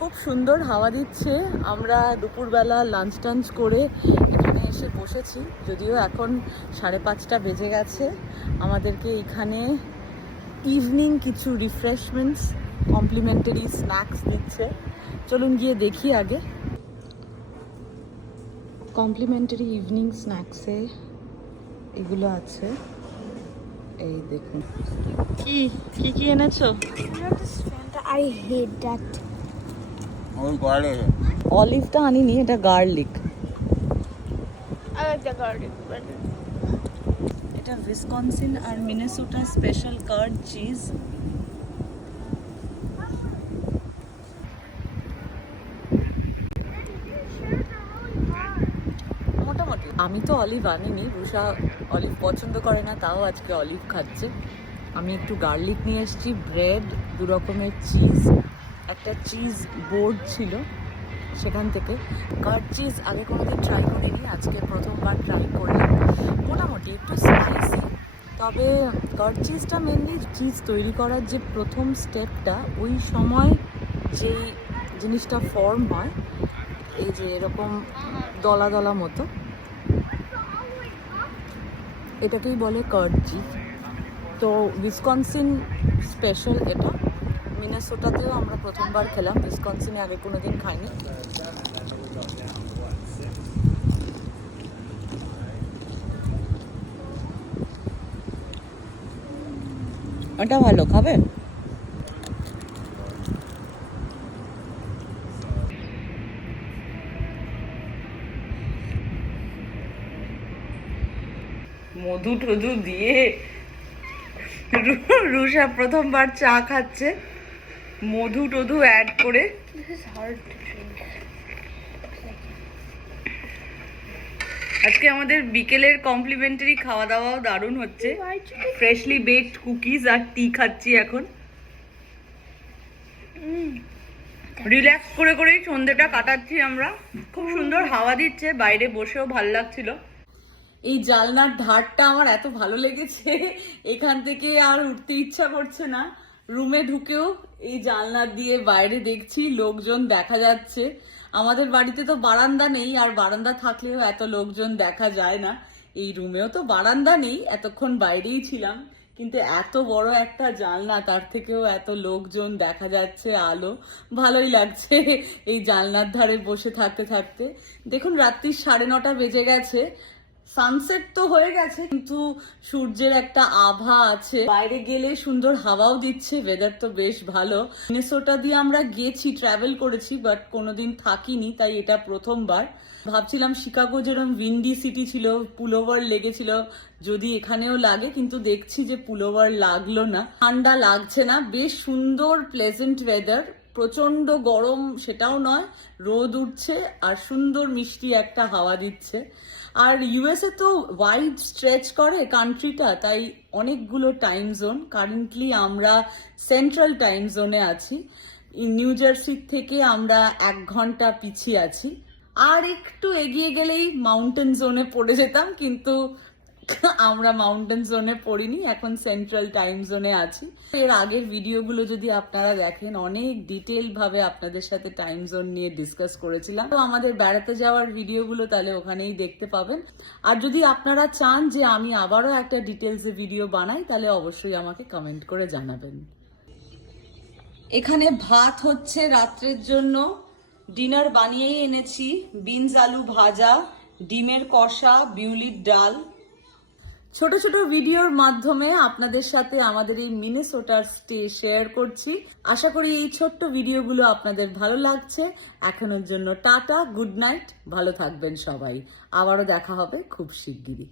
খুব সুন্দর হাওয়া দিচ্ছে। আমরা দুপুরবেলা লাঞ্চ টাঞ্চ করে এখানে এসে বসেছি। যদিও এখন সাড়ে পাঁচটা বেজে গেছে। আমাদেরকে এখানে ইভিনিং কিছু রিফ্রেশমেন্টস কমপ্লিমেন্টারি স্ন্যাক্স দিচ্ছে। চলুন গিয়ে দেখি আগে। কমপ্লিমেন্টারি ইভিনিং স্ন্যাক্সে এগুলো আছে। এই দেখুন। কি কি কি এনেছো? I hate that. অলিভটা আনিনি এটা গার্লিক. এটা ভিসকনসিন আর মিনেসোটা স্পেশাল কার্ড চিজ মোটামুটি। আমি তো অলিভ আনিনি রুষা অলিভ পছন্দ করে না তাও আজকে অলিভ খাচ্ছে। আমি একটু গার্লিক নিয়ে এসেছি ব্রেড দু রকমের চিজ একটা চিজ বোর্ড ছিল সেখান থেকে। কার্ড চিজ আগে কোনোদিন ট্রাই করিনি, আজকে প্রথমবার ট্রাই করলাম মোটামুটি একটু স্পাইসি তবে কার্ড চিজটা মেনলি চিজ তৈরি করার যে প্রথম স্টেপটা ওই সময় যে জিনিসটা ফর্ম হয়, এই যে এরকম দলা দলা মতো, এটাকেই বলে কার্ড চিজ তো উইসকনসিন স্পেশাল এটা। মিনেসোটাতেও আমরা প্রথমবার খেলাম। উইসকনসিনে আগে কোনোদিন খাইনি। ওটা ভালো, খাবে? মধু টধু দিয়ে রুষা প্রথমবার চা খাচ্ছে। মধু টধু অ্যাড করে. আজকে আমাদের বিকেলের কমপ্লিমেন্টারি খাওয়া দাওয়াও দারুণ হচ্ছে? ফ্রেশলি বেকড কুকিজ আর টি খাচ্ছি এখন Mm. রিল্যাক্স করে করেই সন্ধ্যেটা কাটাচ্ছি আমরা খুব সুন্দর হাওয়া দিচ্ছে বাইরে বসেও ভালো লাগছিল এই জালনার ধারটা আমার এত ভালো লেগেছে এখান থেকে আর উঠতে ইচ্ছা করছে না রুমে ঢুকেও এই জানলা দিয়ে বাইরে দেখছি লোকজন দেখা যাচ্ছে। আমাদের বাড়িতে তো বারান্দা নেই, আর বারান্দা থাকলেও এত লোকজন দেখা যায় না। এই রুমেও তো বারান্দা নেই, এতক্ষণ বাইরেই ছিলাম। কিন্তু এত বড় একটা জানলা, তার থেকেও এত লোকজন দেখা যাচ্ছে, আলো। ভালোই লাগছে এই জানলার ধারে বসে থাকতে থাকতে। দেখুন, রাত্রি সাড়ে নটা বেজে গেছে। সানসেট তো হয়ে গেছে, কিন্তু সূর্যের একটা আভা আছে। বাইরে গেলে সুন্দর হাওয়াও দিচ্ছে ওয়েদার তো বেশ ভালো। মিনেসোটা দিয়ে আমরা গেছি ট্রাভেল করেছি বাট কোনোদিন থাকিনি, তাই এটা প্রথমবার। ভাবছিলাম শিকাগো যেরকম উইন্ডি সিটি ছিল পুলোভার লেগেছিল, যদি এখানেও লাগে, কিন্তু দেখছি যে পুলোভার লাগল না। ঠান্ডা লাগছে না, বেশ সুন্দর প্লেজেন্ট ওয়েদার প্রচণ্ড গরম সেটাও নয়, রোদ উঠছে আর সুন্দর মিষ্টি একটা হাওয়া দিচ্ছে। আর ইউএসএ তো ওয়াইড স্ট্রেচ করে কান্ট্রিটা তাই অনেকগুলো টাইম জোন কারেন্টলি আমরা সেন্ট্রাল টাইম জোনে আছি। নিউ জার্সির থেকে আমরা এক ঘণ্টা পিছিয়ে আছি। আর একটু এগিয়ে গেলেই মাউন্টেন জোনে পড়ে যেতাম, কিন্তু আমরা মাউন্টেন জোনে পড়িনি, এখন সেন্ট্রাল টাইম জোনে আছি। এর আগের ভিডিওগুলো যদি আপনারা দেখেন, অনেক ডিটেল ভাবে আপনাদের সাথে টাইম জোন নিয়ে ডিসকাস করেছিলাম। তো আমাদের বেড়াতে যাওয়ার ভিডিওগুলো তাহলে ওখানেই দেখতে পাবেন। আর যদি আপনারা চান যে আমি আবারও একটা ডিটেলসে ভিডিও বানাই, তাহলে অবশ্যই আমাকে কমেন্ট করে জানাবেন। এখানে ভাত হচ্ছে রাত্রের জন্য। ডিনার বানিয়েই এনেছি। বিনস আলু ভাজা, ডিমের কষা, বিউলির ডাল। ছোট ছোট ভিডিওর মাধ্যমে আপনাদের সাথে আমাদের এই মিনেসোটার স্টে শেয়ার করছি। আশা করি এই ছোট্ট ভিডিওগুলো আপনাদের ভালো লাগছে। এখনের জন্য টাটা, গুড নাইট, ভালো থাকবেন সবাই। আবারও দেখা হবে খুব শিগগিরই।